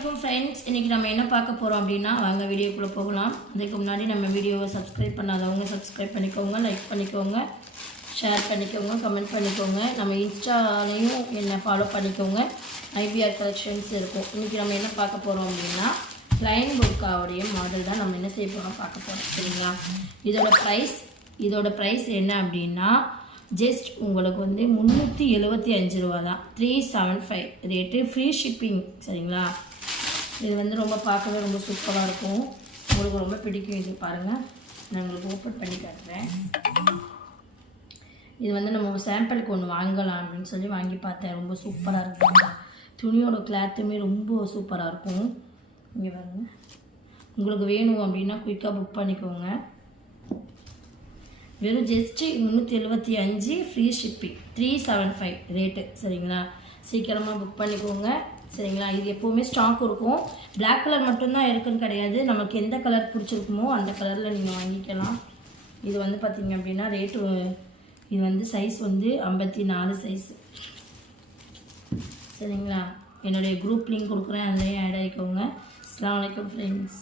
Assalamualaikum friends. இன்னைக்கு நம்ம என்ன பார்க்க போறோம் அப்படினா வாங்க வீடியோக்குள்ள போகலாம். அதுக்கு முன்னாடி நம்ம வீடியோவை சப்ஸ்கிரைப் பண்ணாதவங்க சப்ஸ்கிரைப் பண்ணிக்கோங்க, லைக் பண்ணிக்கோங்க, ஷேர் பண்ணிக்கோங்க, கமெண்ட் பண்ணிக்கோங்க. நம்ம இன்ஸ்டாலயும் என்ன ஃபாலோ பண்ணிக்கோங்க. IBR கலெக்ஷன்ஸ் இருக்கும். இன்னைக்கு நம்ம என்ன பார்க்க போறோம் அப்படினா லைன் புர்காவுடைய மாடல் தான் நம்ம என்ன செய்ய போறோம் பார்க்க போறோம். சரிங்களா? இதோட பிரைஸ் என்ன அப்படினா ஜஸ்ட் உங்களுக்கு வந்து 375 ரூபா தான். 375 ரேட்டு, ஃப்ரீ ஷிப்பிங். சரிங்களா? இது வந்து ரொம்ப பார்க்கவே ரொம்ப சூப்பராக இருக்கும், உங்களுக்கு ரொம்ப பிடிக்கும். இது பாருங்கள், நான் உங்களுக்கு ஓப்பன் பண்ணி காட்டுறேன். இது வந்து நம்ம சாம்பிளுக்கு ஒன்று வாங்கலாம் அப்படின்னு சொல்லி வாங்கி பார்த்தேன். ரொம்ப சூப்பராக இருக்கும். துணியோட கிளாத்துமே ரொம்ப சூப்பராக இருக்கும். இங்கே பாருங்க, உங்களுக்கு வேணும் அப்படின்னா குயிக்காக புக் பண்ணிக்கோங்க. வெறும் ஜஸ்ட்டு 375, ஃப்ரீ ஷிப்பிங், 375 ரேட்டு. சரிங்களா? சீக்கிரமாக புக் பண்ணிக்கோங்க. சரிங்களா? இது எப்போவுமே ஸ்டாக் இருக்கும். பிளாக் கலர் மட்டும்தான் இருக்குன்னு கிடையாது. நமக்கு எந்த கலர் பிடிச்சிருக்குமோ அந்த கலரில் நீங்கள் வாங்கிக்கலாம். இது வந்து பார்த்திங்க அப்படின்னா ரேட்டு, இது வந்து சைஸ் வந்து 54 சைஸ். சரிங்களா? என்னுடைய குரூப் லிங்க் கொடுக்குறேன், அதுலேயே ஆட் ஆகிக்கோங்க. அஸ்ஸலாமு அலைக்கும் ஃப்ரெண்ட்ஸ்.